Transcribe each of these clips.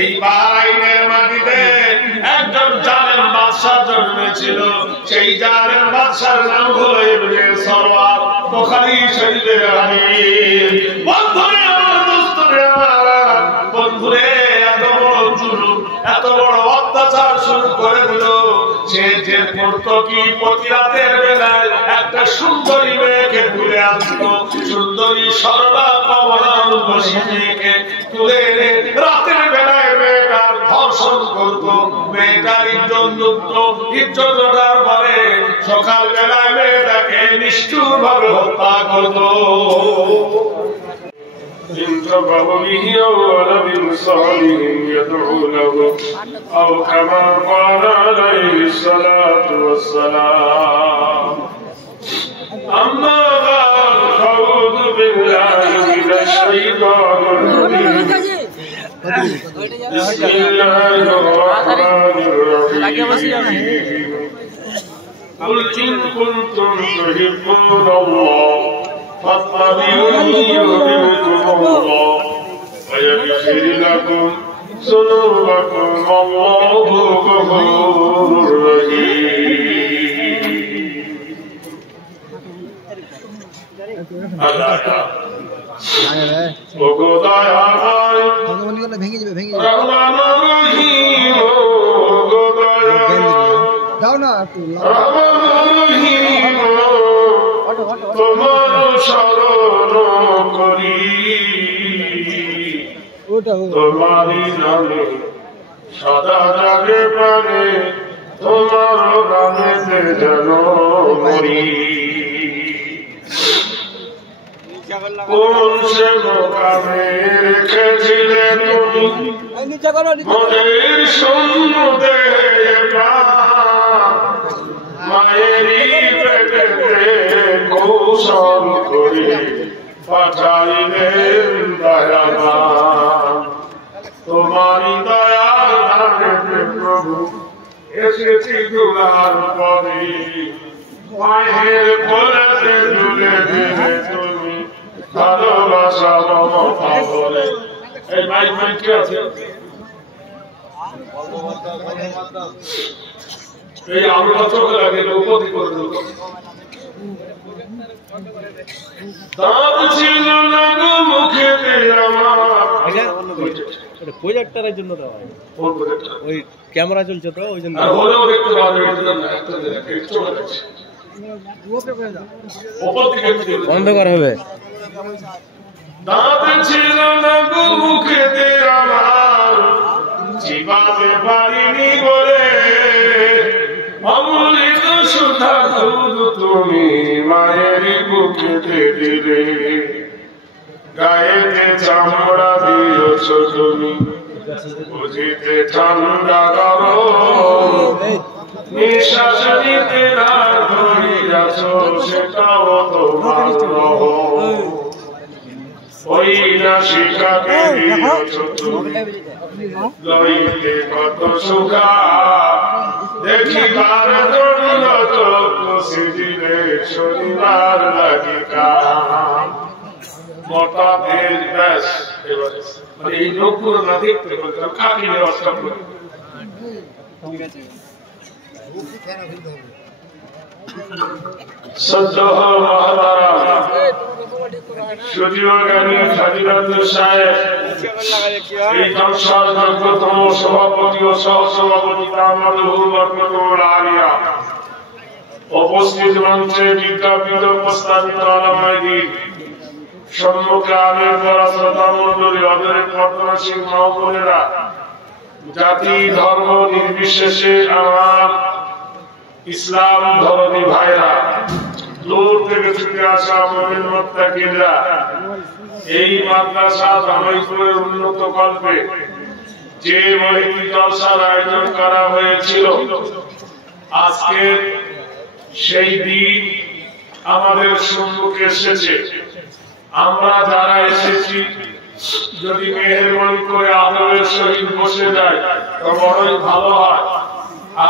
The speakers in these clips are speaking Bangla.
এই বাহরাইনের মাটিতে একজন জালেম বাদশাহ জন্মেছিল। সেই জালেম বাদশার নাম হলো ইবনে সরওয়ার। বুখারী শরীফের হাদিস। বন্ধুরে আমার, দোস্তরে আমার, বন্ধুরে এত বড় জুলুম, এত বড় অত্যাচার শুরু করে দিল। সে যে করতো কি, প্রতি রাতের বেলায় একটা সুন্দরী মেয়েকে তুলে আনতো, সুন্দরী সরলা কমলা রূপসী মেয়েকে তুলে এনে রাতের বেলায় মেয়েটার ধর্ষণ করতো, মেয়েটার ইজ্জত লুটতো। ইজ্জত লুটার পরে সকাল বেলায় মেয়েটাকে নিষ্ঠুর ভাবে হত্যা করতো। انتبه به ولد صالح يدعو له أو كما قال عليه الصلاة والسلام. أما بعد فأعوذ بالله من الشيطان الرجيم. بسم الله الرحمن الرحيم. قل إن كنتم تحبون الله فاتبعوني يحببكم الله ويغفر لكم ذنوبكم والله غفور رحيم. তোমার শরণ করি, তোমারই নামে সদা জাগে পারে, তোমার নামেতে যেন মরি। কোন সে মোকামে রেখেছিলে তুমি মনের শূন্য দেহে মায়েরই পেটেতে কৌশল করে পাঠাইলেন দয়াবান। তোমারই দয়ার ধারে প্রভু এসেছি দুলার পদে, মায়ের কোলেতে তুলে দিলে তুমি ভালোবাসা মমতা বলে। এই মাইক মাইক কি আছে? এই আলুটা চোখে লাগে উপদি করে দিল। দাঁত ছিল না গো মুখেতে আমার। প্রজেক্টরের জন্য দেওয়া হয়, ওই ক্যামেরা চলছে তো ওই জন্য। অন্ধকার হবে। দাঁত ছিল না গো মুখেতে আমার, চিবাতে পারিনি বলে অমৃত সুধা দুধ তুমি মায়ের বুকেতে দিলে। গায়েতে চামড়া দিয়েছ তুমি, বুঝিতে ঠান্ডা গরম, নিঃশ্বাস নিতে না ধরিয়াছ সেটাও তোমার রহম। ওই নাসিকাকে দিয়েছ তুমি, লইতে কত সুখা, দেখিবার জন্য চোখ সিজিলে শনিবার লাগিকা। মোটা দেশ ব্যাস এবারে মানে এই লোকগুলো না দেখতে বলতাম কাকে ব্যবস্থা করে। সদ্য মহাতারা সচিবাগামী খাদিরাত সাহেব, এই জলসার যোগ্যতম সভাপতি ও সহসভাপতি আলিয়া, উপস্থিত মঞ্চে বিজ্ঞাপিত প্রস্তাবিত আলামাইদিন, সম্মুখে আমের দ্বারা শ্রোতা মন্ডলী, অদরে পর্দনাশীল মা বোনেরা, জাতি ধর্ম নির্বিশেষে আমার ইসলাম ধর্মী ভাইরা, দূর থেকে ছুটে আসা মুমিন মুত্তাকিরা, এই মাদ্রাসা জামালপুরের উন্নত কল্পে যে মহিতি জলসার আয়োজন করা হয়েছিল, আজকে সেই দিন আমাদের সম্মুখে এসেছে। আমরা যারা এসেছি যদি মেহেরবানি করে আদরের সহিত বসে যায় তো বড়ই ভালো হয়।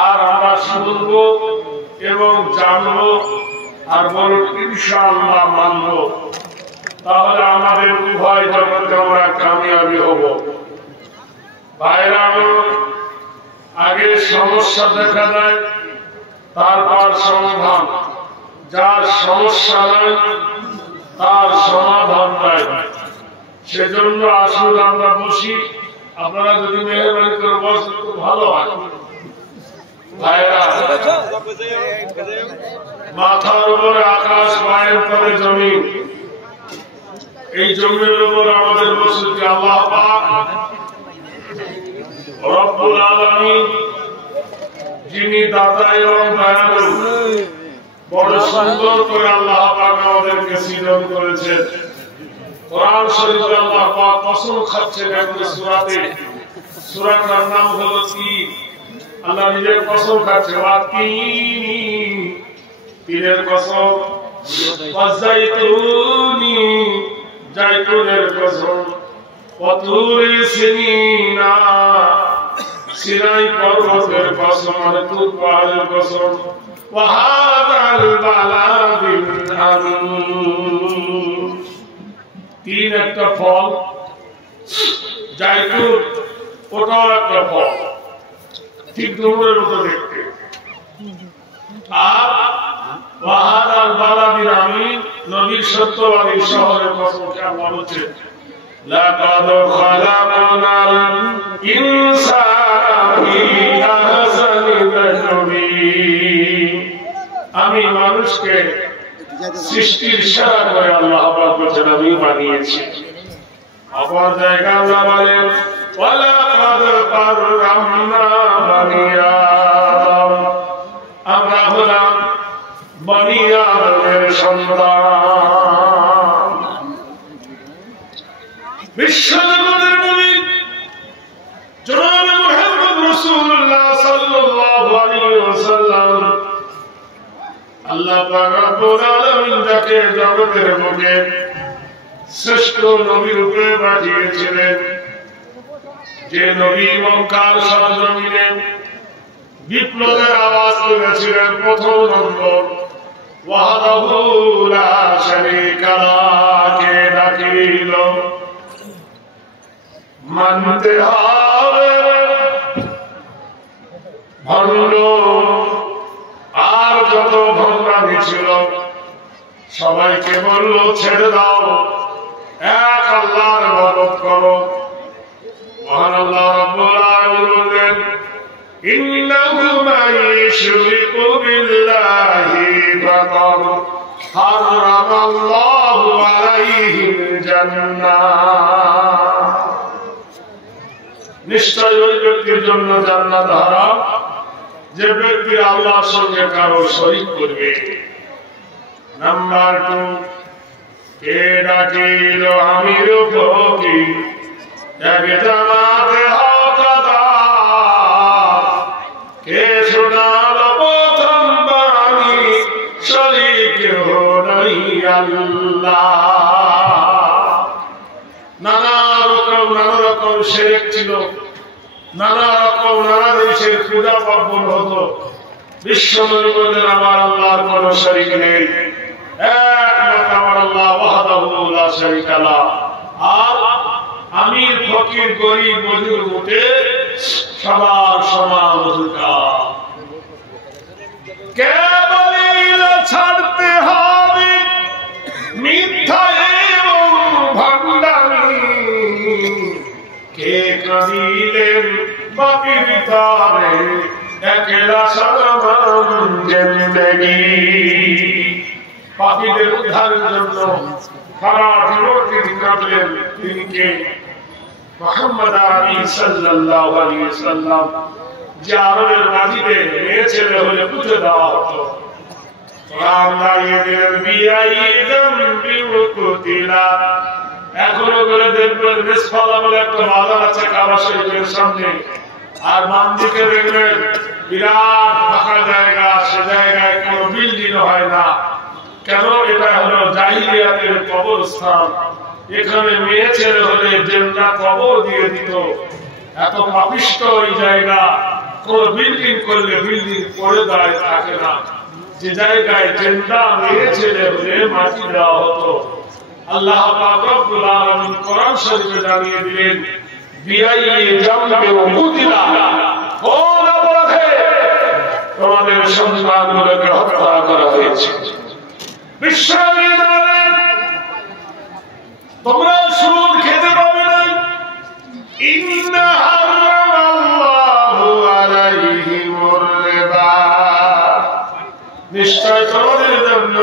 আর আমরা শুনব এবং জানবো আর বলুন ইনশাআল্লাহ মানব, তাহলে আমাদের উভয় জগতে আমরা কামিয়াবি হব। ভাইরা আগে সমস্যা দেখা দেয়, তারপর সমাধান। যার সমস্যা নাই তার সমাধান নাই। সেজন্য আসুন আমরা বসি। আপনারা যদি মেহরবানি করে বসেন তো ভালো হয়। ভাইরা, মাথার উপরে আকাশ, পায়ের তলে জমিন। এই জমিনের উপর আমাদের বসতি আল্লাহ পাক রব্বুল আলামিন, যিনি দাতা এবং দয়ালু, বড় সুন্দর করে আল্লাহ পাক আমাদেরকে সৃজন করেছেন। কোরআন শরীফে আল্লাহ পাক কসম খাচ্ছেন একটা সূরাতে, সূরাটার নাম হলো তিন। আল্লাহ নিজের কসম খাচ্ছে, তিনের কসম, ওয়াজাইতুনি, জাইতুনের কসম, ওয়াতুরি সিনিনা, সিনাই পর্বতের কসম, আর তুর পাহাড়ের কসম, ওয়াহাদাল বালাদিল আমিন। তিন একটা ফল, জাইতুন ওটাও একটা ফল, ঠিক ডুমুরের মতো দেখতে। আর ওয়াহাদাল বালাদিল আমিন, নবীর সত্যবাদী শহরের কসম। আল্লাহ বলছেন, লাকাদ খালাকনাল ইনসানা ফি আহসানি তাকওয়িম। আমি মানুষকে সৃষ্টির সেরা করে আল্লাহ পাক বলেছেন আমি বানিয়েছি। অপর জায়গায় আল্লাহ বলেন, ওয়ালাকাদ কাররামনা বানি আদম। আমরা হলাম বনি আদমের সন্তান। বিশ্বজগতের নবী জনাবে মুহাম্মদ রাসূলুল্লাহ সাল্লাল্লাহু আলাইহি ওয়াসাল্লাম, আল্লাহ পাক রব্বুল আলামিন যাকে জগতের বুকে শ্রেষ্ঠ নবী রূপে পাঠিয়েছিলেন, যে নবী মক্কার সরজমিনে বিপ্লবের আওয়াজ তুলেছিলেন, প্রথম নম্বর ওয়াহদাহু লা শারীকা লাহু ডাকিল। মানতে হবে ভণ্ড আর যত ভণ্ডামি ছিল সবাইকে বলল ছেড়ে দাও, এক আল্লাহর ইবাদত করো। মহান আল্লাহ রাব্বুল আলামিন বলেন, ইন্নাহু মান ইউশরিকু বিল্লাহি ফাকাদ হারামাল্লাহু আলাইহিল জান্নাহ। নিশ্চয় ওই ব্যক্তির জন্য জান্নাত হারাম যে ব্যক্তি আল্লাহর সঙ্গে কারো শরীক করবে। নাম্বার 2, কে ডাকিল আমির ফকির, এক জামাতে হকদার, কে শোনাল প্রথম বাণী, শরীক নাই আল্লাহ। নানা রকম শিরক ছিল, নানা দেশের পূজা পার্বণ হতো। বিশ্বনবী বলেন, আমার আল্লাহর কোন শরীক নেই, একমাত্র আমার আল্লাহ ওয়াহদাহু লা শারীকা লাহু। আর আমি ফকির, গরিব, মজুর মুটে সবার সমান অধিকার। কে বলিল ছাড়তে হবে মিথ্যা এবং ভণ্ডামি, কে করিলেন বাকি ভিতরে একলা সালাম জিন্দেগি। পাপীদের উদ্ধারের জন্য সারা জীবন তিনি কাটলেন। তিনি কে? মুহাম্মদ আরবি সাল্লাল্লাহু আলাইহি ওয়াসাল্লাম। যে আরবের মাটিতে মেয়ে ছেলে হলে পুঁতে দেওয়া হতো। কোরআন দাঁড়িয়ে দিলেন, বিআইদাম বিউকুতিলা। এখনো বলে দেখবেন মেসফালা বলে একটা বাজার আছে কাবা শরীফের সামনে, আর বাম দিকে দেখবেন বিরাট ফাঁকা জায়গা, সে জায়গায় কোনো বিল্ডিং হয় না। কেন? এটা হলো জাহিলিয়াতের কবরস্থান। এখানে মেয়ে ছেলে হলে জেন্দা কবর দিয়ে দিত। এত পাপিষ্ট ওই জায়গা, কোন বিল্ডিং করলে বিল্ডিং পড়ে দাঁড়ায় থাকে না। যে জায়গায় জেন্দা মেয়ে ছেলে হলে মাটি দেওয়া হতো। আল্লাহ পাক রব্বুল আলামিন কোরআন শরীফে জানিয়ে দিলেন, কোন অপরাধে তোমাদের সন্তানগুলোকে হত্যা করা হয়েছে? বিশ্বনবী বলেন, তোমরা সুদ খেতে পাবে না। ইন্না হারামাল্লাহু আলাইহিমুর রিবা, নিশ্চয় তোমাদের জন্য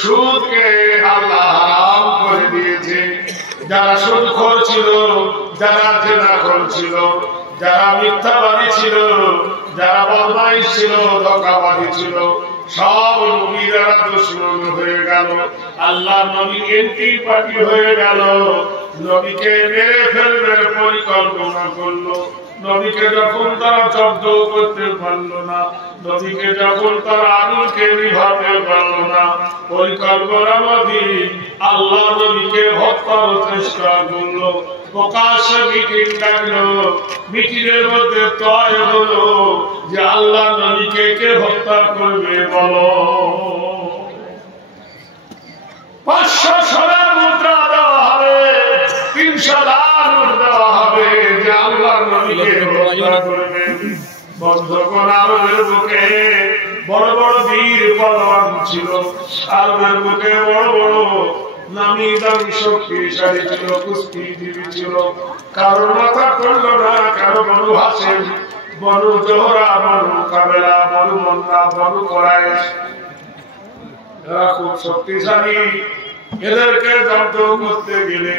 সুদকে আল্লাহ হারাম করে দিয়েছে। যারা সুদখোর ছিল, যারা জেনাখোর ছিল, যারা মিথ্যাবাদী ছিল, যারা বদমাইশ ছিল, ধোঁকাবাদী ছিল, সব নবীরা দুশমন হয়ে গেল। আল্লাহ নবী এন্টি পার্টি হয়ে গেল। নবীকে মেরে ফেলবে পরিকল্পনা করলো। নবীকে যখন তারা জব্দ করতে পারলো না, নবীকে যখন তারা আগুনকে নিভাতে পারলো না, পরিকল্পনা মাফিক আল্লাহ নবীকে হত্যার চেষ্টা করলো। প্রকাশ্যে মিটিং ডাকলো। মিটিংয়ের মধ্যে তয় হলো যে আল্লাহ নবীকে কে হত্যা করবে বলো। 500 সোনার মুদ্রা দেওয়া হবে, 300 লাখ দেওয়া হবে যে আল্লাহ নবীকে হত্যা করবে। বন্ধকোন আরবের বুকে বড় বড় বীর বলবান ছিল। আরবের বুকে বড় বড় নামি দামি শক্তিশালী ছিল, কুস্তিজীবী ছিল। কারো মাথা করলো না, কারো বনু হাসেম, বনু জোহরা, বনু কাবেলা, বনু মন্না, বনু কোরাইশ, এরা খুব শক্তিশালী। এদেরকে জব্দ করতে গেলে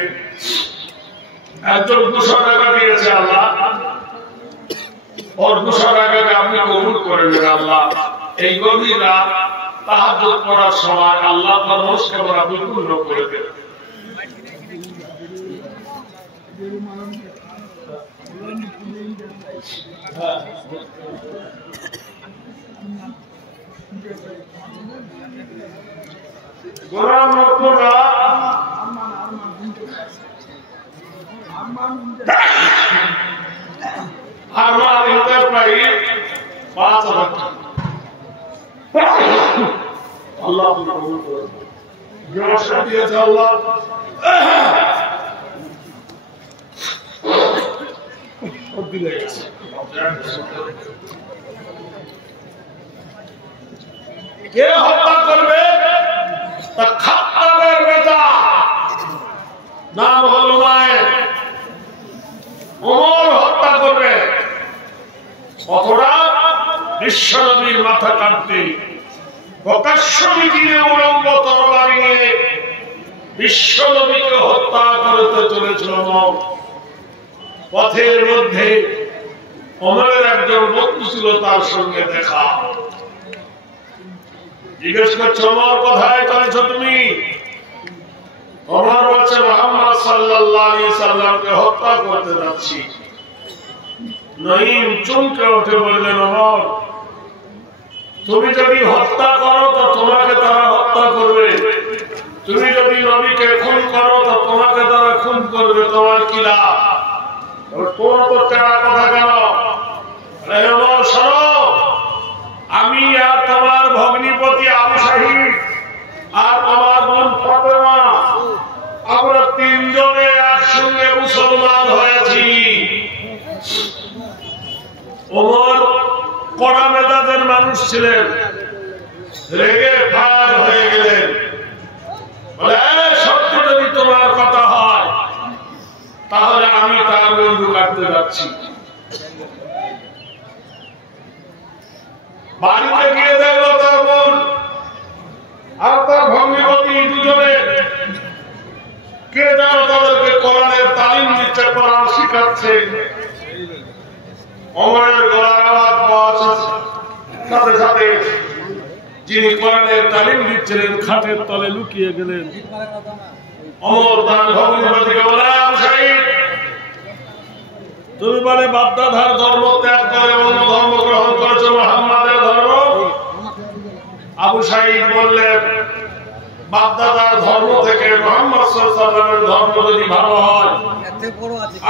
একজন 200 টাকা দিয়েছে আল্লাহ, ওর 200 টাকাকে আপনি কবুল করে নেন আল্লাহ। এই গভীর রাত তাহাজ্জুদ পড়ার সময় আল্লাহ তার মনস্কামনা আপনি পূর্ণ করে দেন। গোলাম রত্নরা আমার এন্টারপ্রাইজ 5,000 টাকা আল্লাহ কবুল করুন। ব্যবসা দিয়েছে আল্লাহ। কে হত্যা করবে? তা খাত্তাবের বেটা, নাম হল মায়ের, ওমর হত্যা করবে। কতটা বিশ্বনবীর মাথা কাটতে প্রকাশ্য মিটিংয়ে উলম্ব তরবারি নিয়ে বিশ্বনবীকে হত্যা করতে চলেছিল। পথের মধ্যে ওমরের একজন বন্ধু ছিল, তার সঙ্গে দেখা। জিজ্ঞেস করছে, ওমর কোথায় চলেছ তুমি? ওমর বলছে, মুহাম্মদ সাল্লাল্লাহু আলাইহি সাল্লামকে হত্যা করতে যাচ্ছি। নঈম চমকে উঠে বললেন, ওমর তুমি যদি হত্যা করো তো তোমাকে তারা হত্যা করবে, তুমি যদি নবীকে খুন করো তো তোমাকে তারা খুন করবে, তোমার কি লাভ? তোমার তো তেরা কথা কেন? ওমর শোনো, আমি আর তোমার ভগ্নিপতি আবু শাহিদ আর তোমার বোন ফাতেমা, আমরা 3 জনে একসঙ্গে মুসলমান হয়েছি। ওমর কড়া মেজাজের মানুষ ছিলেন, রেগে ফায়ার হয়ে গেলেন। বলে, সত্য যদি তোমার কথা হয় তাহলে আমি তার বন্ধু কাটতে যাচ্ছি। বাড়িতে গিয়ে দেখলো তার বোন আর তার ভগ্নিপতি দুজনে কে যেন তাদেরকে কোরআনের তালিম দিচ্ছে, কোরআন শিখাচ্ছে। ওমরের গলার আওয়াজ পাওয়া সাথে সাথে যিনি কোরআনের তালিম দিচ্ছিলেন খাটের তলে লুকিয়ে গেলেন। ওমর তার ভগ্নিপতিকে বলে, আবু শাহিদ তুমি বলে বাপদাদার ধর্ম ত্যাগ করে অন্য ধর্ম গ্রহণ করেছো, মুহাম্মাদের ধর্ম। আবু শাহিদ বললেন, বাপদাদার ধর্ম থেকে মুহাম্মদ সাল্লাল্লাহু আলাইহি ওয়াসাল্লামের ধর্ম যদি ভালো হয়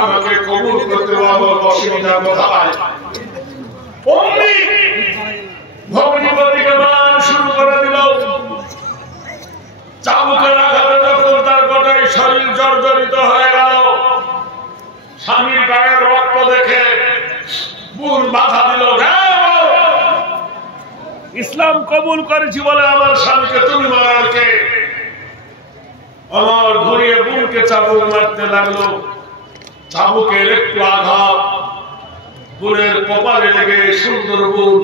আমাকে কবুল করতে বলো, অসুবিধা কোথায়? অমনি ভগ্নিপতিকে মান শুরু করে দিল। চাবুকের আঘাতে যখন তার গোটাই শরীর জর্জরিত হয়ে গেল, স্বামীর গায়ের রক্ত দেখে বুর বাধা দিল, ইসলাম কবুল করেছি বলে আমার স্বামীকে তুমি মারার কে? আমার ঘুরিয়ে বুনকে চাবুক মারতে লাগলো। চাবুকের একটু আঘাত বুনের কপালে লেগে সুন্দর বুন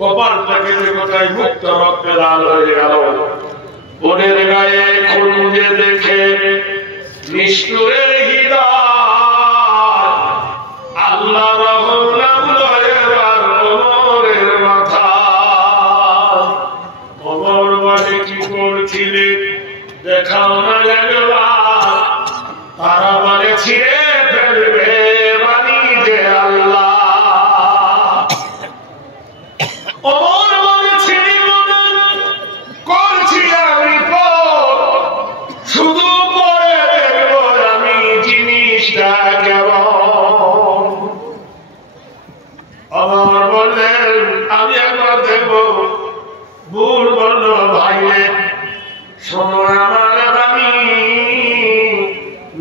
কপালটা কেটে কোথায় মুক্ত রক্তে লাল হয়ে গেল। বুনের গায়ে খুঁজে দেখে নিষ্ঠুরে হৃদয় আল্লাহ রহম মাথা। খবর বলে কি করছিলে দেখাও না একবার, তারা বলে ছিঁড়ে ফেলবে বাণী যে আল্লাহ। ওমর বলে ছিঁড়ি মনে করছি আমি শুধু পরে দেখব আমি জিনিসটা কেমন। ওমর বললেন আমি একবার দেখব। বুর বলল ভাইরে শোনো আমার বাণী,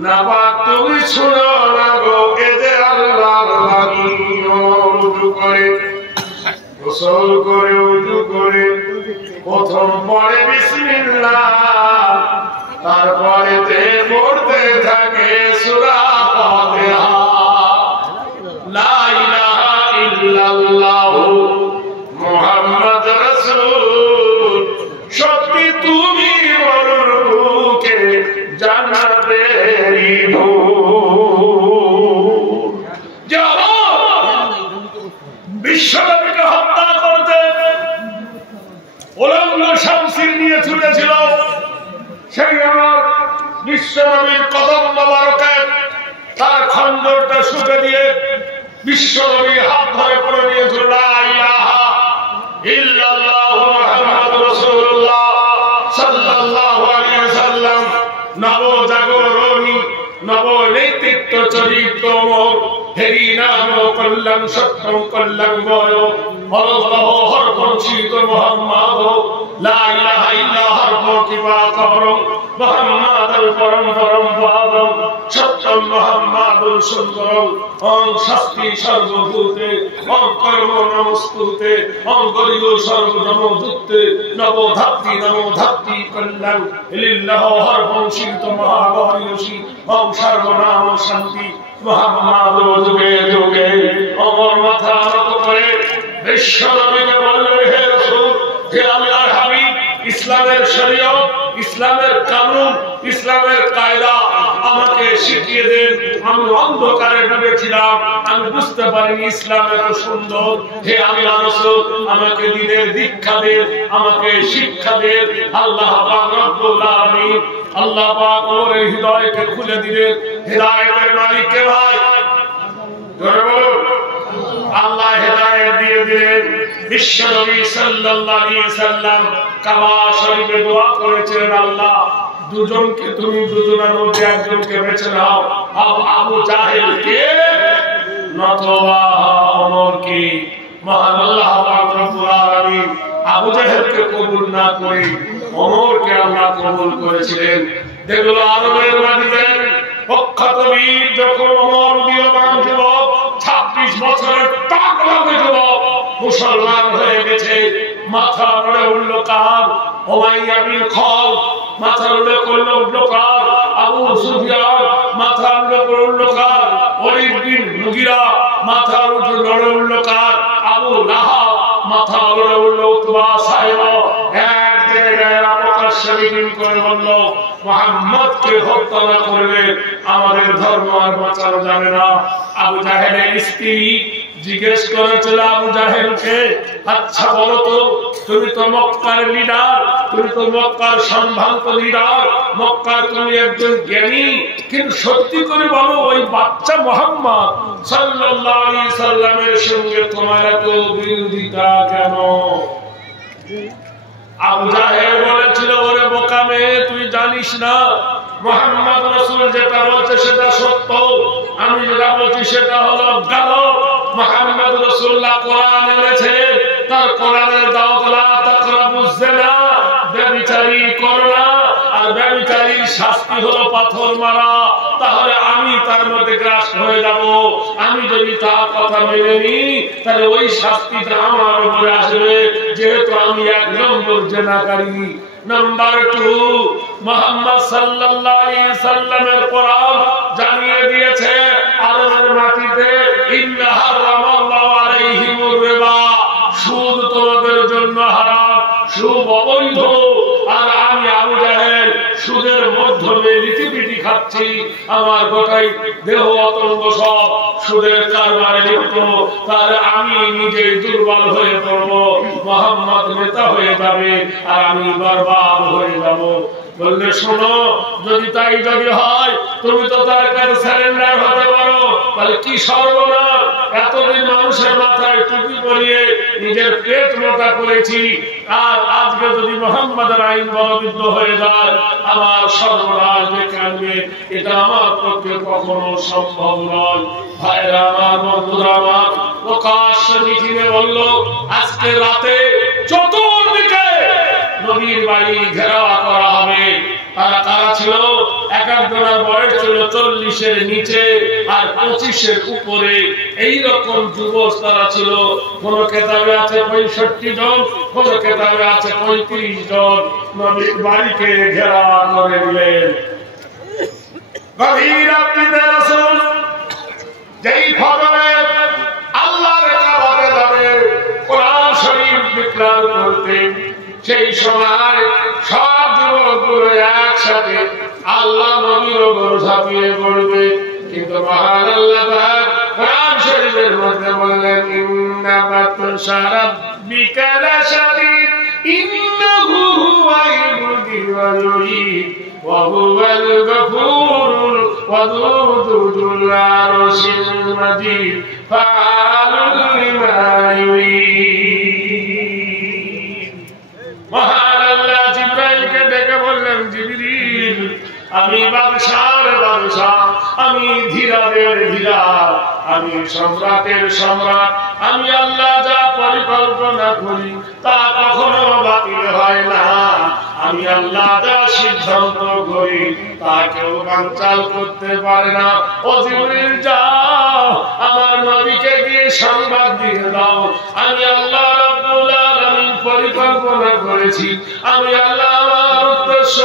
না বাদ তুমি শুনো না গো, এতে আল্লাহর বাণী। উজু করে গোসল করে উজু করে প্রথম পড়ে বিসমিল্লাহ, তারপরে পড়তে থাকে সূরা ফাতিহা। লা ইলাহা ইল্লাল্লাহু মুহাম্মদ রাসূল, সত্যি তুমি মরুর বুকে জান্নাতেরই ভূত। বিশ্বনবীকে হত্যা করতে উলঙ্গ শামসির নিয়ে ছুটেছিল, সেই আমার বিশ্বনবীর কদম মোবারকে তার খঞ্জরটা শুকে দিয়ে বিশ্বনবী হাত ধরে পড়ে নিয়েছিল লা ইলাহা ইল্লাল্লাহু মুহাম্মাদুর রাসূলুল্লাহ সাল্লাল্লাহু আলাইহি ওয়াসাল্লাম। নবজাগরণী নবনৈতিত্ব চরিত্র হেরি নাম কল্যাণ সত্যম কল্যাণ বয় আল্লাহ হরবংশিত মুহাম্মদ লা ইলাহা ইল্লা হরব কিবা করম মুহাম্মাদুল পরম পরম পাদম সত্যম মুহাম্মাদুল সুন্দরম ওম শাস্তি সর্বভূতে ওম কর্ম নমস্তুতে ওম গরিব সর্বনমোদুতে নমো ধাত্রী কল্যাণ লিল্লাহ হরবংশিত মহাগণীয়সী ওম সর্বনাম শান্তি মুহাম্মদ যুগে যুগে। ওমর মাথা নত করে বিশ্বনবীকে বললেন হে রাসূল, হে আল্লাহর হাবিব, ইসলামের শরীয়ত, ইসলামের কানুন, ইসলামের কায়দা আমাকে শিখিয়ে দেন। আমি অন্ধকারে ডুবেছিলাম, আমি বুঝতে পারিনি ইসলাম এত সুন্দর। হে আল্লাহর রাসূল, আমাকে দ্বীনের দীক্ষা দেন, আমাকে শিক্ষা দেন। আল্লাহ পাক রব্বুল আলামিন আল্লাহ পাক ওর হৃদয়কে খুলে দিলেন। হেদায়েতের মালিক কে ভাই? জোরে বলুন। আল্লাহ হেদায়েত দিয়ে দিলেন। বিশ্বনবী সাল্লাল্লাহু আলাইহি সাল্লাম কাবা শরীফে দোয়া করেছিলেন, আল্লাহ দুজনকে তুমি দুজনের মধ্যে একজনকে বেছে নাও, আবু জাহেলকে নতবা ওমরকে। মহান আল্লাহ পাক রব্বুল আলামিন আবু জাহেলকে কবুল না করে ওমরকে আল্লাহ কবুল করেছিলেন। দেখলো আরবের মাটিতে প্রখ্যাত বীর যখন ওমর উদীয়মান যুবক 26 বছরের তাগড়া যুবক মুসলমান হয়ে গেছে, মাথা নড়ে উঠল কার? উমাইয়া বিন খালদ। মাথা নড়ে উঠল কার? আবু সুফিয়ান। মাথা নড়ে উঠল কার? ওলীদ বিন মুগীরা। মাথা নড়ে উঠল কার? আবু লাহাব। মাথা নড়ে উঠল উতবা সাহেব। এক জায়গায় প্রকাশ্যে মিটিং করে বলল, মুহাম্মদকে হত্যা না করলে আমাদের ধর্ম আর বাঁচানো যাবে না। আবু জাহেলের স্ত্রী জিজ্ঞেস করেছিল আবু জাহেলকে, আচ্ছা বলো তো, তুমি তো মক্কার লিডার, তুমি তো মক্কার সম্ভ্রান্ত লিডার, মক্কার তুমি একজন জ্ঞানী, কিন্তু সত্যি করে বলো ওই বাচ্চা মুহাম্মদ সাল্লাল্লাহু আলাইহি সাল্লামের সঙ্গে তোমার এত বিরোধিতা কেন? আবু জাহেল বলেছিল, ওরে বোকা মেয়ে, তুই জানিস না মুহাম্মদ রাসূল যেটা বলছে সেটা সত্য, আমি যেটা বলছি সেটা হলো গালব। মুহাম্মদ রাসূলুল্লাহ কোরআন এনেছেন, তার কোরআনের দাওয়াত লা তাকরাবুজ জিনা, ব্যভিচারী করো না, আর ব্যভিচারী শাস্তি হলো পাথর মারা, তাহলে আমি তার মধ্যে গ্রাস হয়ে যাব। আমি যদি তার কথা মেনে নিই তাহলে ওই শাস্তিটা আমার উপরে আসবে, যেহেতু আমি 1 নম্বর জিনাকারী। নাম্বার 2, মুহাম্মদ সাল্লাল্লাহু আলাইহি সাল্লামের কোরআন জানিয়ে দিয়েছে আরবের মাটিতে ইন্না হারামাল্লাহু আলাইহিমুর রিবা, সুদ তোমাদের জন্য হারাম, সুদ অবৈধ। আর আমি আবু জাহেল সুদের মাধ্যমে লিটিপিটি খাচ্ছি, আমার গোটাই দেহ অতঙ্গ সব সুদের কারবারে লিপ্ত, তাহলে আমি নিজেই দুর্বল হয়ে পড়বো, মুহাম্মদ নেতা হয়ে যাবে আর আমি বরবাদ হয়ে যাব। বললে শোনো, যদি হয় তুমি তো তার কাছে সারেন্ডার হতে পারো, তাহলে কি সর্বনাশ! এতদিন মানুষের মাথায় টুপি পরিয়ে নিজের পেট মোটা করেছি, আর আজকে যদি মুহাম্মাদের আইন বলবিদ্ধ হয়ে যায় আমার সর্বনাশ ডেকে আনবে, এটা আমার পক্ষে কখনো সম্ভব নয়। ভাইরা আমার, বন্ধুরা আমার, প্রকাশ্য মিটিংয়ে বলল আজকে রাতে চতুর্দিকে নবীর বাড়ি ঘেরাও করা হবে। তারা কারা ছিল? এক একজনের বয়স ছিল 40-এর নিচে আর 25-এর উপরে, এইরকম যুবক তারা ছিল। কোন কেতাবে আছে 65 জন, কোন কেতাবে আছে 35 জন। নবীর বাড়িকে ঘেরাও করে দিলেন। গভীর রাত্রিতে রাসূল যেই ফজরে আল্লাহর কাবাতে যাবে কোরআন শরীফ বিকরার করতে, সেই সময় সব যুবকগুলো একসাথে আল্লাহ নবীর উপর ঝাঁপিয়ে পড়বে। কিন্তু মহান আল্লাহ পাক কোরআন শরীফের মধ্যে বললেন ইন্না বাতশা রাব্বিকা লাশাদীদ ইন্নাহু হুয়াল মুজির ওয়া ইউঈদ ওয়া হুয়াল গফুরুল ওয়াদুদুল আরশিল মাজিদ ফাআলুল লিমা ইউঈদ। মহান আল্লাহ জিবরাইলকে ডেকে বললেন, জিবরিল, আমি বাদশার বাদশা, আমি ধীরাদের ধীরা, আমি সম্রাটের সম্রাট। আমি আল্লাহ যা পরিকল্পনা করি তা কখনো বাতিল হয় না। আমি আল্লাহ যা সিদ্ধান্ত করি তা কেউ বানচাল করতে পারে না। ও জিবরিল, যাও আমার নবীকে গিয়ে সংবাদ দিয়ে দাও, আমি আল্লাহ রাব্বুল আলামিন পরিকল্পনা করেছি, আমি আল্লাহ আমার উদ্দেশ্য,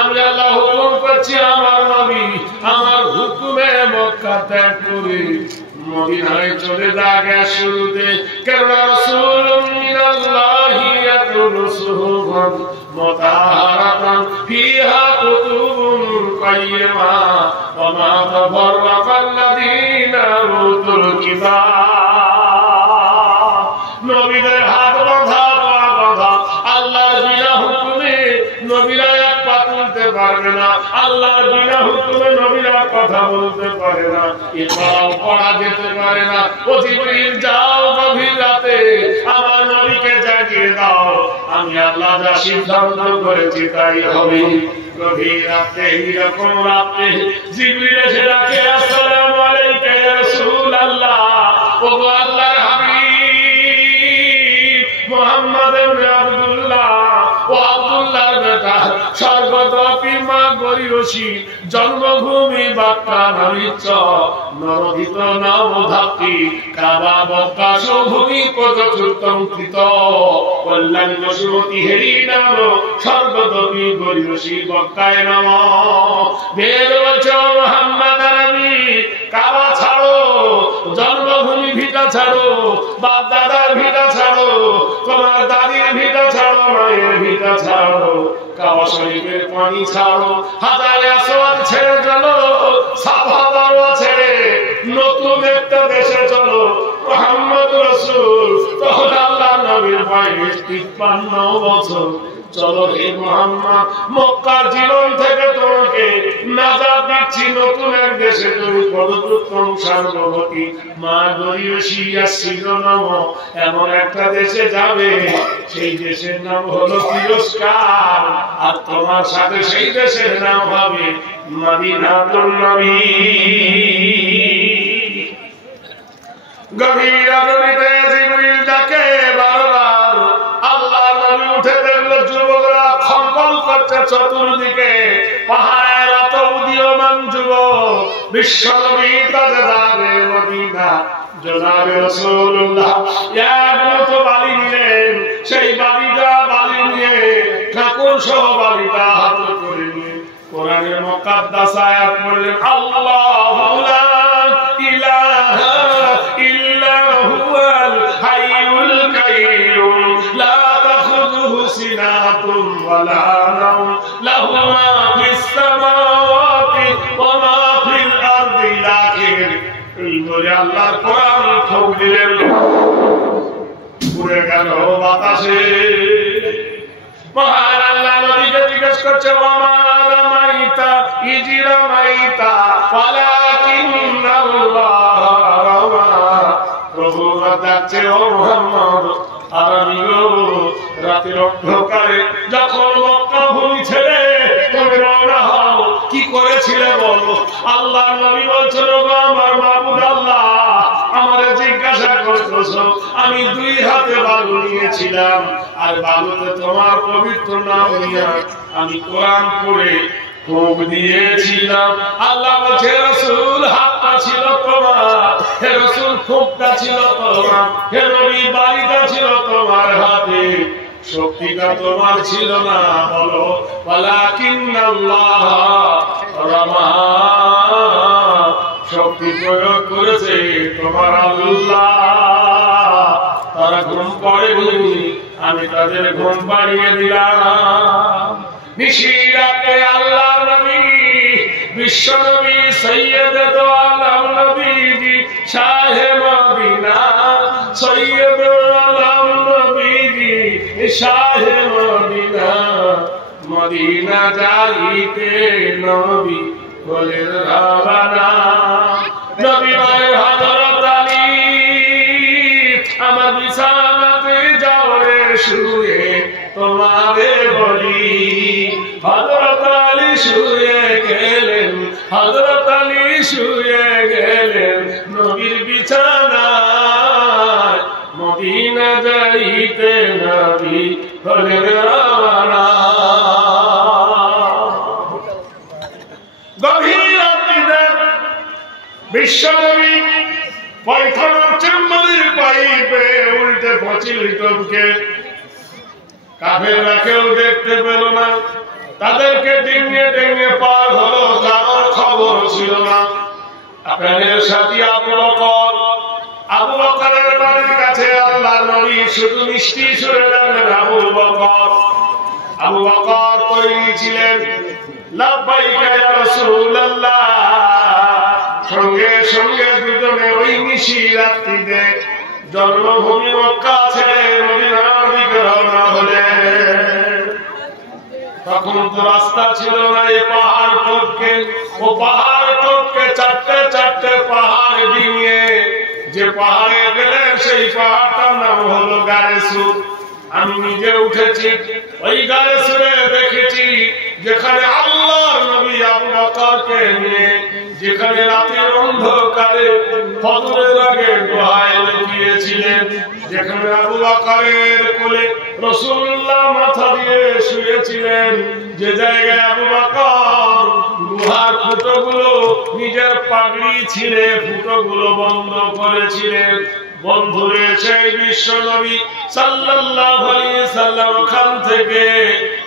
আমি আল্লাহ হুকুম করছি আমার নবী আমার হুকুমে মক্কা ত্যাগ করে মদিনায় চলে যাবে। শুরুতে কেন রাসূলুম মিনাল্লাহি ইয়াতলু সুহুফান মুতাহহারাতান ফিহা কুতুবুন কাইয়্যিমা ওয়া মা তাফাররাকাল্লাযীনা উতুল কিতাব। নবীদের হাত বাঁধা পা বাঁধা, আল্লাহর বিনা হুকুমে নবীরা এক পা তুলতে পারবে না, আল্লাহর বিনা হুকুমে নবীরা কথা বলতে পারে না, এটাও পড়া যেতে পারে না। ও জিবরিল, যাও গভীর রাতে আমার নবীকে জাগিয়ে দাও, আমি আল্লাহ যা সিদ্ধান্ত করেছি তাই হবে। গভীর রাতে, এইরকম রাতে জিবরিল এসে ডাকে, আসসালামু আলাইকা ইয়া রাসূলুল্লাহ, ও আল্লাহর হাবিব মুহাম্মদ ইবনে আব্দুল্লাহ, ও আব্দুল্লাহর বেটা, স্বর্গদপি মা গরিয়সী, জন্মভূমি বাক্কা নামিচ্ছ, নরহিত নবধাত্রী, কাবা বক্কা সৌভূমি পদচুত্তঙ্কিত, কল্যাণ বসুমতি হেরি নাম, স্বর্গদপি গরিয়সী বক্কায় নাম। বেদ বলছ মুহাম্মদ আরবি, কাবা ছাড়ো, জন্মভূমি ভিটা ছাড়ো, বাপ দাদার ভিটা ছাড়ো, তোমার দাদির ভিটা ছাড়ো, মায়ের ভিটা ছাড়ো, কাবা শরীফের পানি ছাড়ো, হাজারে আসওয়াদ ছেড়ে চলো, সাফা মারওয়া ছেড়ে নতুন একটা দেশে চলো। মুহাম্মদ রাসূল তখন আল্লাহ নবীর বয়স 53 বছর। চলো হে মুহাম্মদ, মক্কার জীবন থেকে তোমাকে নাজাত দিচ্ছি, নতুন এক দেশে তুমি পদতুত্তম সার্বভৌমী মা গরিয়সী শিরোনাম এমন একটা দেশে যাবে, সেই দেশের নাম হলো তিরস্কার, আর তোমার সাথে সেই দেশের নাম হবে মদিনাতুন নবী। গভীর রাতে জিবরিল ডাকে বারবার, আল্লাহ নবী উঠে দেখলো যুবকরা খম্বল করছে চতুর্দিকে, পাহাড়ের অত উদীয়মান যুবক বিশ্বনবী তাজদারে মদিনা জনাবে রাসূলুল্লাহ এক মতো বালি নিলেন। সেই বালিটা বালি নিয়ে ঠাকুর সহ বালিটা হাত করে নিয়ে কোরআনের মুকাদ্দাস আয়াত পড়লেন, আল্লাহু লা ইলাহা ইল্লা হুয়াল হাইয়ুল কাইয়্যুম লা তাখুযুহু সিনাতুন ওয়ালা নাওম লাহু মা ফিস সামাওয়াতি ওয়া মা ফিল আরদি। লাকিন এই বলে আল্লাহর কোরআন ফুঁক দিলেন, উড়ে গেল বাতাসে। মহান আল্লাহ নবীকে জিজ্ঞেস করছে, ওয়ামা রামাইতা ইজ রামাইতা ওয়ালাকিন্নাল্লাহ রামা। প্রভু ডাকছে, ও মুহাম্মদ আরবি গো, রাতের অন্ধকারে যখন মক্কা ভূমি ছেড়ে তুমি রওনা হও কি করেছিলে বলো? আল্লাহ নবী বলছেন, ও আমার মাবুদ আল্লাহ, আমারে জিজ্ঞাসা করতেছো, আমি দুই হাতে বালু নিয়েছিলাম আর বালুতে তোমার পবিত্র নাম নিয়ে আমি কোরআন পড়ে ফুঁক দিয়েছিলাম। আল্লাহ বলছে, রাসূল হাতটা ছিল তোমার, হে রাসূল ফুঁকটা ছিল তোমার, হে নবী বালিটা ছিল তোমার হাতে, শক্তিটা তোমার ছিল না। বলো, ওয়ালাকিন্নাল্লাহ রামা, শক্তি প্রয়োগ করেছে তোমার আল্লাহ। তারা ঘুম পড়েনি, আমি তাদের ঘুম পাড়িয়ে দিলাম। নিশিরাতে আল্লাহ নবী বিশ্ব নবী সৈয়দ আলম নবীজি শাহে মদিনা, সৈয়দ আলম নবীজি শাহে মদিনা, মদিনা যাইতে নবী বলেন রওনা। নবী বলে, হযরত আলী আমার বিছানাতে যাও রে শুয়ে তোমারে বলি। হযরত আলী শুয়ে গেলেন, হযরত আলী শুয়ে গেলেন নবীর বিছানায়, মদিনা যাইতে নবী বলেন রওনা। গভীর রাত্রিতে বিশ্বনবী পায়খানার চেম্বারের পাইপে উল্টে পচিল টপকে। কাফেররা কেউ দেখতে পেল না, তাদেরকে ডিঙিয়ে ডিঙিয়ে পার হলো, কারোর খবর ছিল না। আপনাদের সাথী আবু বকর, আবু বকরের বাড়ির কাছে আল্লাহ নবী শুধু মিষ্টি সুরে ডাকলেন, আবু বকর। আবু বকর তৈরি ছিলেন, লাব্বাইকা ইয়া রাসূলুল্লাহ। সঙ্গে সঙ্গে দুজনে ওই নিশি রাত্রিতে জন্মভূমি মক্কা ছেড়ে মদিনার দিকে রওনা হলেন। তখন তো রাস্তা ছিল না, এই পাহাড় টপকে ও পাহাড় টপকে চারটে চারটে পাহাড় ডিঙিয়ে যে পাহাড়ে গেলেন সেই পাহাড়টার নাম হলো গায়ে সুর। আমি নিজে উঠেছি ওই গায়ে সুরে, দেখেছি যেখানে আল্লাহর নবী আবু বকরকে নিয়ে, যেখানে রাতের অন্ধকারে ফজরের আগে গুহায় লুকিয়েছিলেন, যেখানে আবু বকরের কোলে রাসূলুল্লাহ মাথা দিয়ে শুয়েছিলেন, যে জায়গায় আবু বকর গুহার ফুটোগুলো নিজের পাগড়ি ছিঁড়ে ফুটোগুলো বন্ধ করেছিলেন। বন্ধুরে সেই বিশ্ব নবী সাল্লাল্লাহু আলাইহি সাল্লাম ওখান থেকে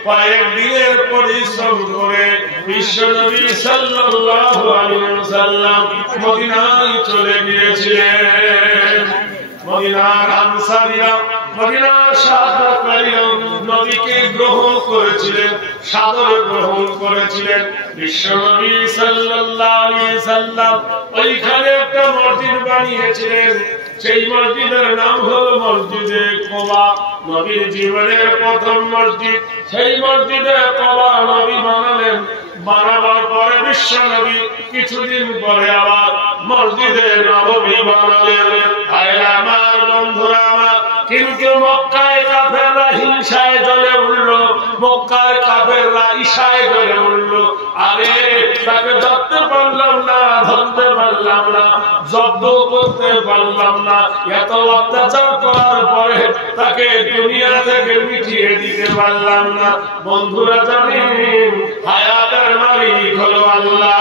কয়েকদিনের পরিশ্রম করে বিশ্ব নবী সাল্লাল্লাহু আলাইহি সাল্লাম মদিনায় চলে গিয়েছিলেন। মদিনার আনসারীরা, মদিনার সাহাবারা নবীকে গ্রহণ করেছিলেন, সাদরে গ্রহণ করেছিলেন। বিশ্ব নবী সাল্লাল্লাহু আলাইহি সাল্লাম ওইখানে একটা মসজিদ বানিয়েছিলেন, সেই মসজিদের নাম হলো মসজিদে কুবা। নবীর জীবনের প্রথম মসজিদ, সেই মসজিদে কুবা নবী বানালেন। বানাবার পরে বিশ্ব নবী কিছুদিন পরে আবার মসজিদে নববী বানালেন। আমার বন্ধুরা আমার, কিন্তু মক্কায় কাফেররা হিংসায় জ্বলে উঠলো, মক্কায় কাফেররা ঈশায় জ্বলে উঠলো। আরে তাকে ধরতে পারলাম না, ধরতে পারলাম না, জব্দ করতে পারলাম না, এত অত্যাচার করার পরে তাকে দুনিয়া থেকে মিটিয়ে দিতে পারলাম না। বন্ধুরা জানেন হায়াতের মালিক হলো আল্লাহ।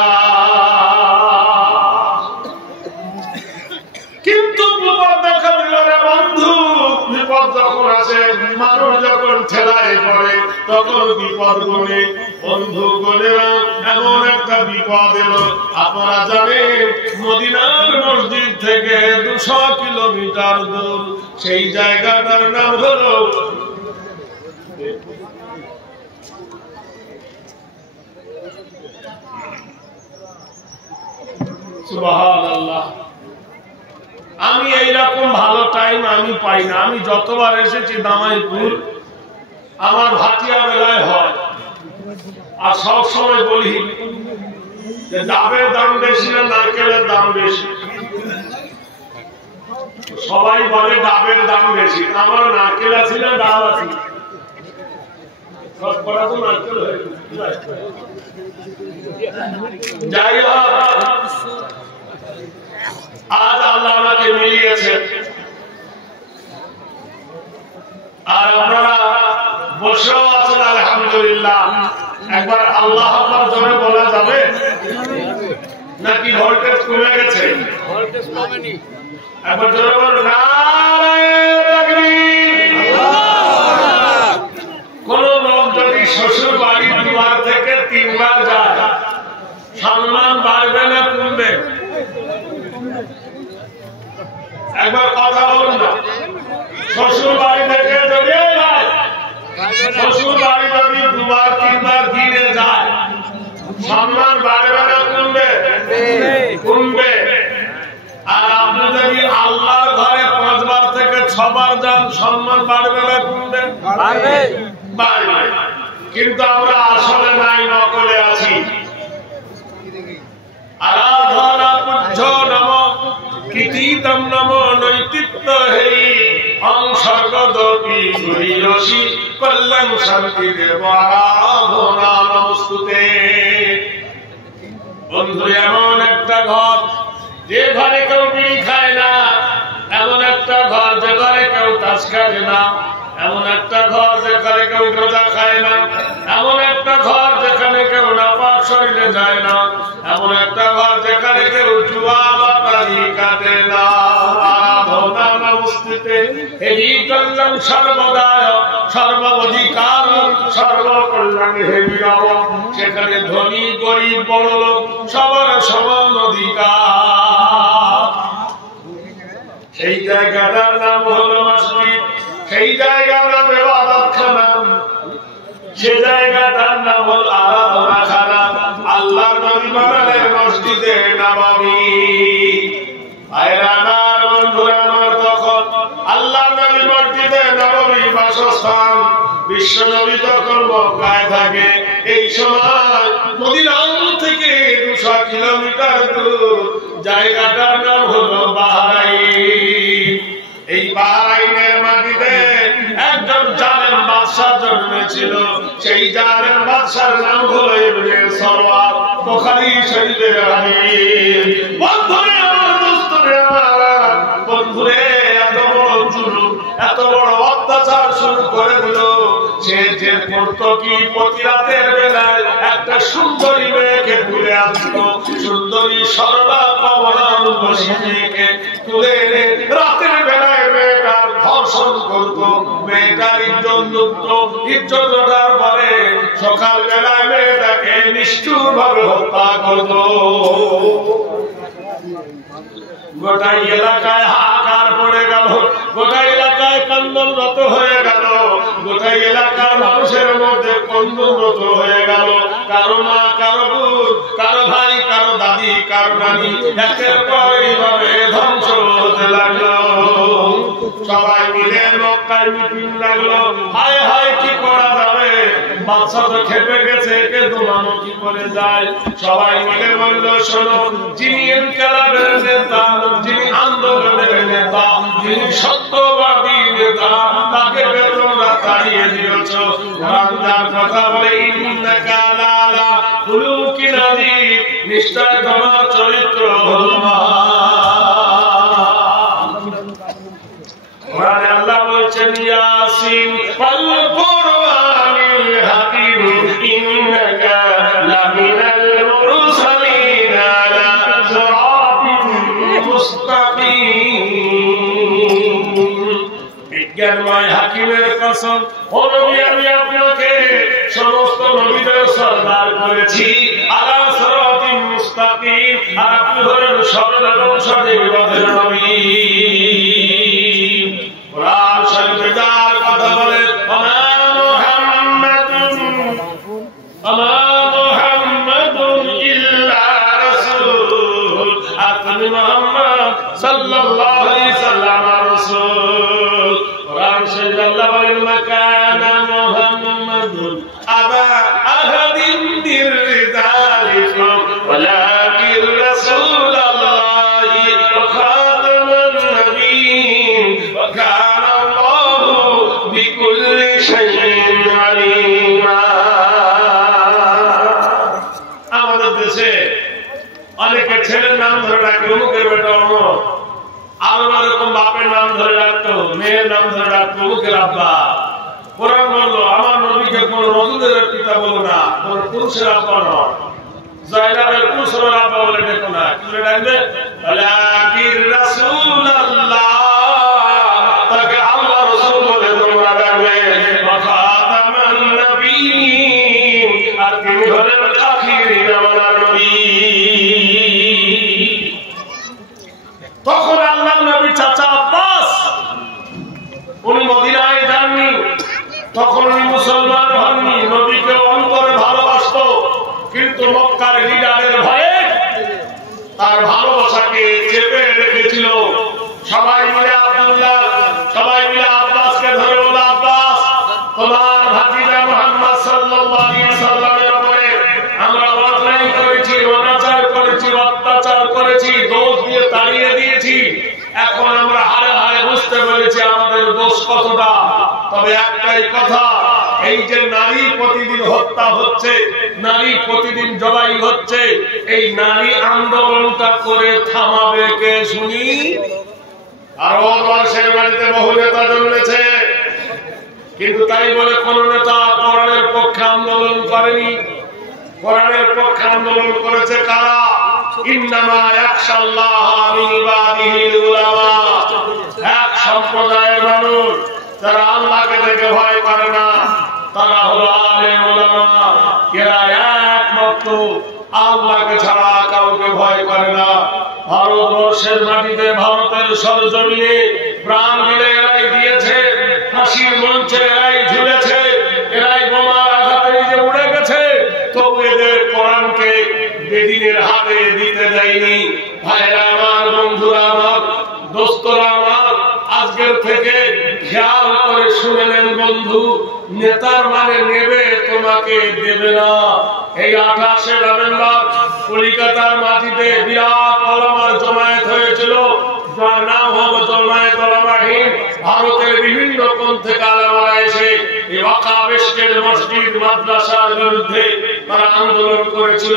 কিন্তু বিপদ দেখা দিল রে বন্ধু, বিপদ যখন আসে, মানুষ যখন ঠেলায় পড়ে, তখন বিপদ গুনে বন্ধু গুনেরা এমন একটা বিপদ এলো। আপনারা জানেন মদিনার মসজিদ থেকে 200 কিলোমিটার দূর, সেই জায়গাটার নাম হলো সুবহানাল্লাহ। আমি এইরকম ভালো টাইম আমি পাই না। আমি যতবার এসেছি দামাইপুর, আমার ভাটিয়া বেলায় হয়, আর সব সময় বলি যে ডাবের দাম বেশি না নারকেলের দাম বেশি। সবাই বলে ডাবের দাম বেশি, আমার নারকেল আছে না ডাব আছে? সব করা তো নারকেল হয়ে গেছে। যাই হোক, আজ আল্লাহ আমাকে মিলিয়েছে, আর আপনারা বসেও আছেন আলহামদুলিল্লাহ। একবার আল্লাহ আকবার জোরে বলা যাবে নাকি ভোল্টেজ কমে গেছে? ভোল্টেজ কমেনি, একবার জোরে বলুন নারায়ে তাকবীর। কোন লোক যদি শ্বশুর বাড়ির দুয়ার থেকে 3 বার যায়, সম্মান বাড়বে না কমবে? একবার কথা বলুন না। শ্বশুর বাড়ি থেকে যদি শ্বশুর বাড়ি যদি 2 বার 3 বার দিনে যায়, সম্মান বাড়বে না কমবে? কমবে। আর আপনি যদি আল্লাহর ঘরে 5 বার থেকে 6 বার যান, সম্মান বাড়বে না কমবে? বাড়বে। কিন্তু আমরা আসলে নাই, নকলে আছি। আরাধনা পূজ্য নম কীর্তিতম নম নৈতিত্য হেই অংসর্গদপি গুরিয়সি কল্যাণ শান্তি দেব আরাধনা নমস্তুতে। বন্ধু, এমন একটা ঘর যে ঘরে কেউ বিড়ি খায় না, এমন একটা ঘর যে ঘরে কেউ তাস খায় না, এমন একটা ঘর যেখানে কেউ গাঁজা খায় না, এমন একটা ঘর যেখানে কেউ নাপাক শরীরে যায় না, এমন একটা ঘর যেখানে কেউ জুয়া বাটারি কাটে না। আরাধনা নমস্তুতে হেরি কল্যাণ সর্বদায় সর্বাধিকার সর্বকল্যাণ হেরি রাম। সেখানে ধনী গরিব বড় লোক সবার সমান অধিকার। সেই জায়গাটার নাম হলো মসজিদ, সেই জায়গার নাম ইবাদতখানা, সে জায়গাটার নাম হল আরাধনাখানা। আল্লাহর নবী বানালেন মসজিদে নববী। আয়রানার বন্ধুরা আমার, তখন আল্লাহর নবী মসজিদে নববী বাসস্থান, বিশ্ব নবী তখন মক্কায় থাকে। এই সময় মদিনা থেকে 200 কিলোমিটার দূর, জায়গাটার নাম হলো বাহরাইন। এই বাহরাইনের মাটিতে একজন জালেম বাদশা জন্মেছিল। সেই জালেম বাদশার নাম হলো ইবনে সরওয়ার। বুখারী শরীফের হাদিস। বন্ধুরে আমার, দোস্তরে আমার, বন্ধুরে এত বড় জুলুম, এত বড় অত্যাচার শুরু করে দিল। সে যে করতো কি, প্রতি রাতের বেলায় একটা সুন্দরী মেয়েকে তুলে আনতো, সুন্দরী সরলা কমলাঙ্গী মেয়েকে তুলে এনে রাতের বেলায় মেয়েটার ধর্ষণ করতো, মেয়েটার ইজ্জত লুটত। ইজ্জত লুটার পরে সকাল বেলায় মেয়েটাকে নিষ্ঠুর ভাবে হত্যা করতো। গোটা এলাকায় হাহাকার পড়ে গেল, গোটা এলাকায় কান্দনরত হয়ে গেল, গোটা এলাকার মানুষের মধ্যে কন্দনরত হয়ে গেল। কারো মা, কারো বোন, কারো ভাই, কারো দাদি, কারো নানি একের পর এইভাবে ধ্বংস হতে লাগলো। সবাই মিলে মক্কায় মিটিং লাগলো। হায় হায়, কি করা যাবে? বাদশা তো খেপে গেছে, একে দোলানো কি করে যায়? সবাই মিলে বলল, শোনো, যিনি ইনকিলাবের নেতা, যিনি আন্দোলনের নেতা, যিনি সত্যবাদী নেতা, তাকে তোমরা তাড়িয়ে দিয়েছ। কোরআন যার কথা বলে, ইন্নাকা লালা খুলুকিন আযীম, নিশ্চয় তোমার চরিত্র মানে আল্লাহ বলছেন ইয়াসিন ওয়াল কুরআনিল হাকিম ইন্নাকা লামিনাল মুরসালিন আলা সিরাতিন মুস্তাকিম। বিজ্ঞানময় হাকিমের কসম, ও নবী আমি আপনাকে সমস্ত নবীদের সরদার করেছি আলা সিরাতিন মুস্তাকিম, আর আপনি হলেন সরল এবং সঠিক পথের নবী। কোরআন শরীফে যার কথা বলে ওমা মুহাম্মাদুন ইল্লা রাসূল, আপনি মুহাম্মদ সাল্লাল্লাহু আলাইহি সাল্লাম রাসূল। কোরআন শরীফে আল্লাহ বলেন মাকানা মুহাম্মাদুন আবা আহাদিন মির রিজালিকুম ওয়ালাকিন রাসূলুল্লাহি ওয়া খাতামান নাবিয়্যিন ওয়া কানা আল্লাহু বিকুল্লি শাইইন আলিমা। আমাদের দেশে অনেকে ছেলের নাম ধরে রাখে অমুকের বেটা অমুক, আরো এরকম বাপের নাম ধরে রাখতো, মেয়ের নাম ধরে রাখতো অমুকের আব্বা। কোরআন বললো আমার নবীকে কোন রজুলের পিতা বলো না, কোন পুরুষের আব্বা নয়। জায়নাবের পুরুষের আব্বা বলে দেখো না, কি বলে ডাকবে? ওয়ালাকিন রাসূলুল্লাহ, তাকে আল্লাহ রাসূল বলে তোমরা ডাকবে। ওয়া খাতামান নাবিয়্যিন, আর তিনি হলেন আখিরি জামানার নবী। তখন আল্লাহর নবী চাচা আব্বাস উনি মদিনায় যাননি, তখন উনি মুসলমান হননি, নবীকে অন্তরে ভালোবাসতো, কিন্তু মক্কার লিডারের ভয়ে তার ভালোবাসাকে চেপে রেখেছিল। সবাই মিলে আব্দুল্লাহ, সবাই মিলে আব্বাসকে ধরে বলল আব্বাস তোমার ভাতিজা মুহাম্মদ সাল্লাল্লাহু আলাইহি সাল্লামের উপরে আমরা অন্যায় করেছি, অনাচার করেছি, অত্যাচার করেছি, দোষ দিয়ে তাড়িয়ে দিয়েছি। এখন আমরা হারে হারে বুঝতে পেরেছি আমাদের দোষ কতটা। তবে একটাই কথা, এই যে নারী প্রতিদিন হত্যা হচ্ছে, নারী প্রতিদিন জবাই হচ্ছে, এই নারী আন্দোলনটা করে থামাবে কে শুনি? আর ভারতবর্ষের বাড়িতে বহু নেতা জন্মেছে, কিন্তু তাই বলে কোন নেতা কোরআনের পক্ষে আন্দোলন করেনি। কোরআনের পক্ষে আন্দোলন করেছে কারা? ইন্নামা ইয়াখশাল্লাহা মিন ইবাদিহিল উলামা, এক সম্প্রদায়ের মানুষ যারা আল্লাহকে দেখে ভয় করে না, তারা হলো আলেম উলামা। এরা একমাত্র আল্লাহকে ছাড়া কাউকে ভয় করে না। ভারতবর্ষের মাটিতে, ভারতের সরজমিনে প্রাণ দিলে এরাই দিয়েছে, ফাঁসির মঞ্চে এরাই ঝুলেছে, এরাই বোমার আঘাতে নিজে উড়ে গেছে, তবু এদের কোরআনকে বেদিনের হাতে দিতে দেয়নি। ভাইরা আমার, বন্ধুরা আমার, দোস্তরা আমার, আজকের থেকে খেয়াল করে শুনে নেন বন্ধু, নেতার মানে নেবে, তোমাকে দেবে না। এই 28শে নভেম্বর কলিকাতার মাটিতে বিরাট ওলামার জমায়েত হয়েছিল, যার নাম হলো জমায়েত ওলামা হিন্দ। ভারতের বিভিন্ন কোণ থেকে আলেমরা এসে এই ওয়াকাফের মসজিদ মাদ্রাসার বিরুদ্ধে তারা আন্দোলন করেছিল।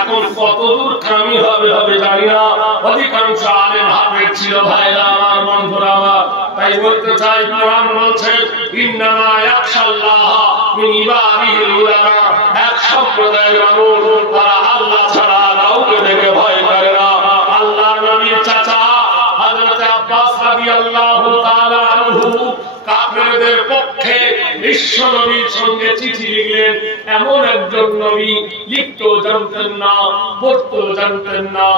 এখন কতদূর কামি হবে জানি না, অধিকাংশ আলেম হাফেজ ছিল। ভাইরা আমার, বন্ধুরা আমার, তাই বলতে চাই কোরআন বলছে ইন্নামা ইয়াখশাল্লাহা মিন ইবাদিহিল উলামা, এক সম্প্রদায়ের মানুষ তারা আল্লাহ ছাড়া কাউকে দেখে ভয় করে না। আল্লাহর নবীর চাচা হযরত আব্বাস রাদিয়াল্লাহু তাআলা আনহু কাফেরদের পক্ষে বিশ্ব নবীর সঙ্গে চিঠি লিখলেন। এমন একজন নবী লিখতেও জানতেন না, পড়তেও জানতেন না,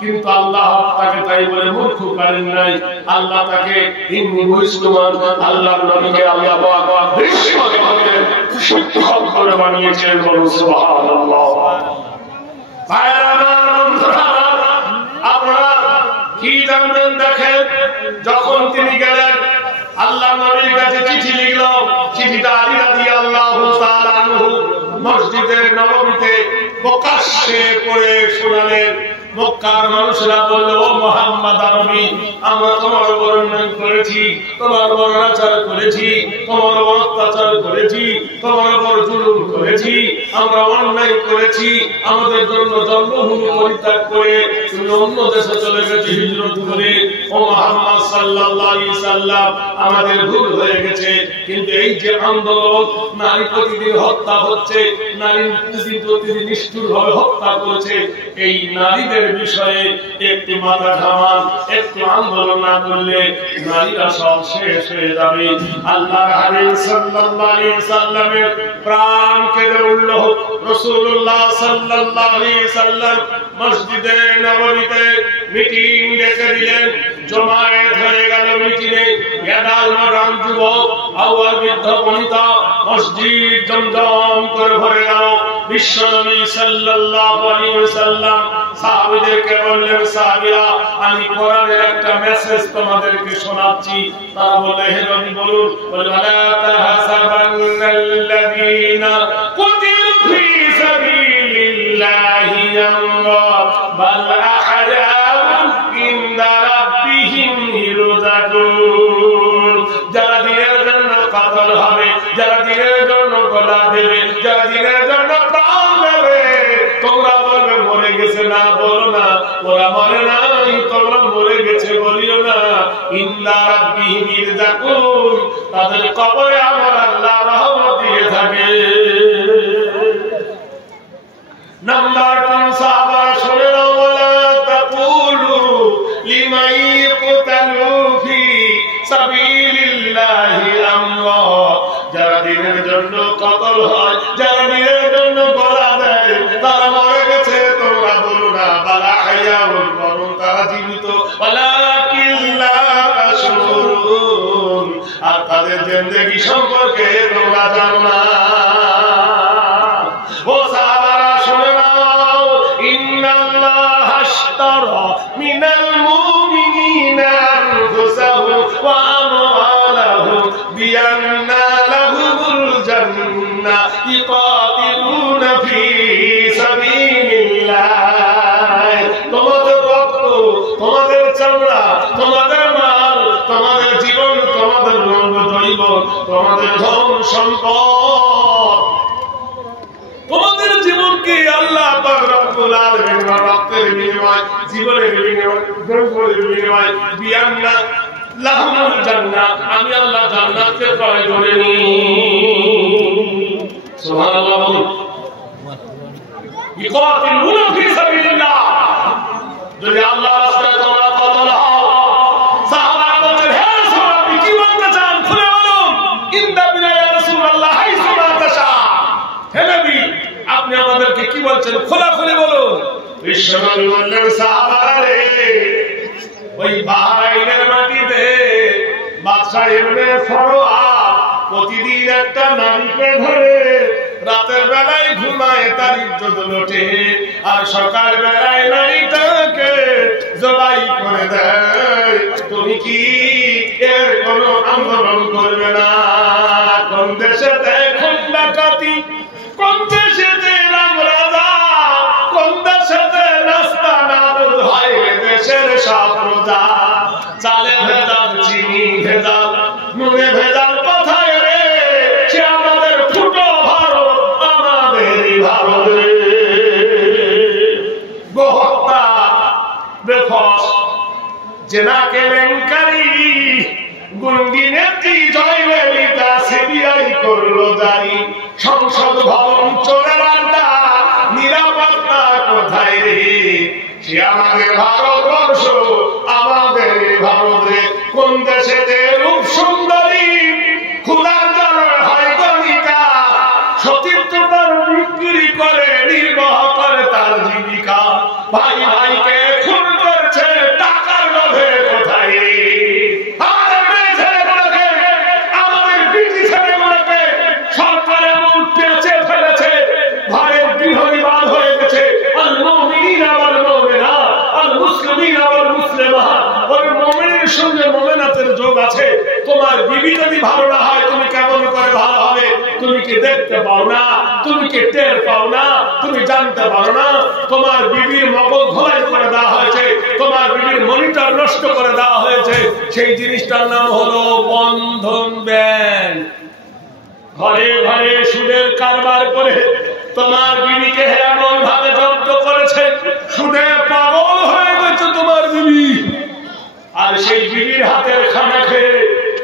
কিন্তু আল্লাহ তাকে তাই বলে মূর্খ করেন নাই। আল্লাহ তাকে ইন্নী মুসলিমান, আল্লাহর নবীকে আল্লাহ পাক বিশ্ব জগতের শিক্ষক করে বানিয়েছেন। বলুন সুবহানাল্লাহ। ভাইরা আমার, বন্ধুরা আমার, আপনারা কি জানবেন দেখেন, যখন তিনি গেলেন আল্লাহ নবীর কাছে চিঠি লিখল, চিঠিটা আলী রাদিয়াল্লাহু তাআলা আনহু মসজিদের নববীতে প্রকাশ্যে পড়ে শোনালেন। মক্কার মানুষরা বলল, ও মুহাম্মদ আরবি, আমরা তোমার উপর অন্যায় করেছি, তোমার উপর অনাচার করেছি, তোমার উপর অত্যাচার করেছি, তোমার উপর জুলুম করেছি, আমরা অন্যায় করেছি, আমাদের জন্য জন্মভূমি পরিত্যাগ করে তুমি অন্য দেশে চলে গেছে হিজরত করে। ও মুহাম্মদ সাল্লাল্লাহু আলাইহি সাল্লাম, আমাদের ভুল হয়ে গেছে, কিন্তু এই যে আন্দোলন, নারী প্রতিদিন হত্যা হচ্ছে, নারী প্রতিদিন নিষ্ঠুরভাবে হত্যা করেছে, এই নারীদের বিষয়ে একটু মাথা ঘামান, একটু আন্দোলন না করলে নারীরা সব শেষ হয়ে যাবে। আল্লাহ হাবিব সাল্লাল্লাহু আলাইহি সাল্লামের প্রাণ কেঁদে উঠল। রাসূলুল্লাহ সাল্লাল্লাহু আলাইহি সাল্লাম মসজিদে নববীতে মিটিং ডেকে দিলেন। জমায়েত হয়ে গেল মিটিংয়ে, গেদাল মডার্ন যুবক, আউয়াল বৃদ্ধ বনিতা, মসজিদ জমজম করে ভরে গেল। বিশ্বনবী সাল্লাল্লাহু আলাইহি ওয়াসাল্লাম সাহাবীদেরকে বললেন, সাহাবীরা, আমি কোরআনের একটা মেসেজ তোমাদেরকে শোনাচ্ছি। তারা বললেন, হে নবী বলুন। বলে, ওয়ালা তাহসাবান্নাল্লাযীনা কুতিলু ফী সাবিলিল্লাহি আমওয়াত বাল আহয়াউন ইনদা রাব্বিহিম ইরযাকুন। যারা দিনের জন্য কাতল হবে, যারা দিনের জন্য গলা দেবে, যারা দিনের জন্য প্রাণ দেবে, তোমরা বলবে মরে গেছে, না বলো না ওরা মরে নাই, তোমরা মরে গেছে বলিও না। ইনদা রাব্বিহিম ইরযাকুন, তাদের কবরে আমার আল্লাহ রহমত দিয়ে থাকে। নাম্বার 2, সাহাবা শুনে নাও, ওয়ালা তাকুলু লিমান ইয়াকতালু ফি সাবিলিল্লাহি আমওয়াত। যারা দিনের জন্য কতল হয়, যারা দিনের জন্য গলা দেয়, তারা মরে গেছে তোমরা বলো না। বাল আহয়াউন, বরং তারা জীবিত। ওয়ালাকিন লা তাশউরুন, আর তাদের জিন্দেগি সম্পর্কে তোমরা জানো না। ও সাহাবারা শুনে নাও, ইন্নাল্লাহা আশতারা মিনাল মুমিনিনা আনফুসাহুম ওয়া আমওয়ালাহুম বিআন্না লাহুমুল জান্নাহ ইকাতিলুনা ফী সাবিলিল্লাহ। তোমাদের রক্ত, তোমাদের চামড়া, তোমাদের মাল, তোমাদের জীবন, তোমাদের রঙ্গ জৈবন, তোমাদের ধন সম্পদ, তোমাদের জীবনকে আল্লাহ পাক রব্বুল আলামিন রক্তের বিনিময়, জীবনের বিনিময়, ধনের বিনিময় বিআন্না লাহুমুল জান্নাহ, আমি আল্লাহ জান্নাতকে ক্রয় করে নি। সুবহানাল্লাহ বলুন। ইকাতিলুনা ফী সাবিলিল্লাহ, যদি আল্লাহর রাস্তায় তোমরা কতল হও। সাহাবারা বলছেন, হে রাসূল, আপনি কি বলতে চান খুলে বলুন। ইন্দা বিনা ইয়া রাসূলুল্লাহ হাইসু মা তাশা। হে নবী, আপনি আমাদেরকে কি বলছেন খোলাখুলি বলুন। বিশ্বনবী বললেন, সাহাবারা রে, ওই বাহরাইনের মাটিতে বাদশা ইবনে সরওয়া প্রতিদিন একটা নারীকে ধরে, রাতের বেলায় ঘুমায়, তার ইজ্জত লোটে, আর সকাল বেলায় নারীটাকে জবাই করে দেয়। তুমি কি এর কোনো আন্দোলন করবে না? কোন দেশেতে খুন ডাকাতি, কোন দেশেতে রাম রাজা, কোন দেশেতে নাস্তা নাবুদ হয় দেশের সব প্রজা। চালে ভেজাল, চিনি ভেজাল, নুনে ভেজাল, কোথায় রে? সে আমাদের ফুটো ভারত, আমাদেরই ভারত রে। গোহত্যা, বেফস, জেনা কেলেঙ্কারি, গুন্ডি নেত্রী জয়ললিতা সিবিআই করলো জারি। সংসদ ভবন চোরের আড্ডা, নিরাপত্তা কোথায় রে? সে আমাদের ভারতবর্ষ, আমাদের ভারত রে। কোন দেশেতে রূপ সুন্দরী, ক্ষুধার জন্য হয় গণিকা, সতীর্থতার বিক্রি করে নির্বাহ করে তার জীবিকা। ভাই ভাইকে খুন করছে টাকার লোভে, কোথায়? আমাদের মেয়ে ছেলেগুলোকে, আমাদের বিটি ছেলেগুলোকে সরকার এমন পেঁচে ফেলেছে, ভাইয়ের গৃহবিবাদ হয়ে গেছে। আল মুমিনিনা ওয়াল মুমিনাত, আল মুসলিমিনা ওয়াল মুসলিমাত। ওই মুমিনের সঙ্গে মুমিনাতের যোগ আছে। তোমার বিবি যদি ভালো না হয়, তুমি কেমন করে ভালো হবে? তুমি কি দেখতে পাও না? তুমি কি টের পাও না? তুমি জানতে পারো না? তোমার বিবির মগজ ধোলাই করে দেওয়া হয়েছে, তোমার বিবির মনিটর নষ্ট করে দেওয়া হয়েছে। সেই জিনিসটার নাম হলো বন্ধন ব্যাংক। ঘরে ঘরে সুদের কারবার করে তোমার বিবিকে এমন ভাবে জব্দ করেছে, সুদে পাগল হয়ে গেছে তোমার বিবি। আর সেই বিবির হাতের খানা খেয়ে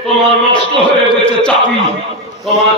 তোমার নষ্ট হয়ে গেছে চাকরি। তোমার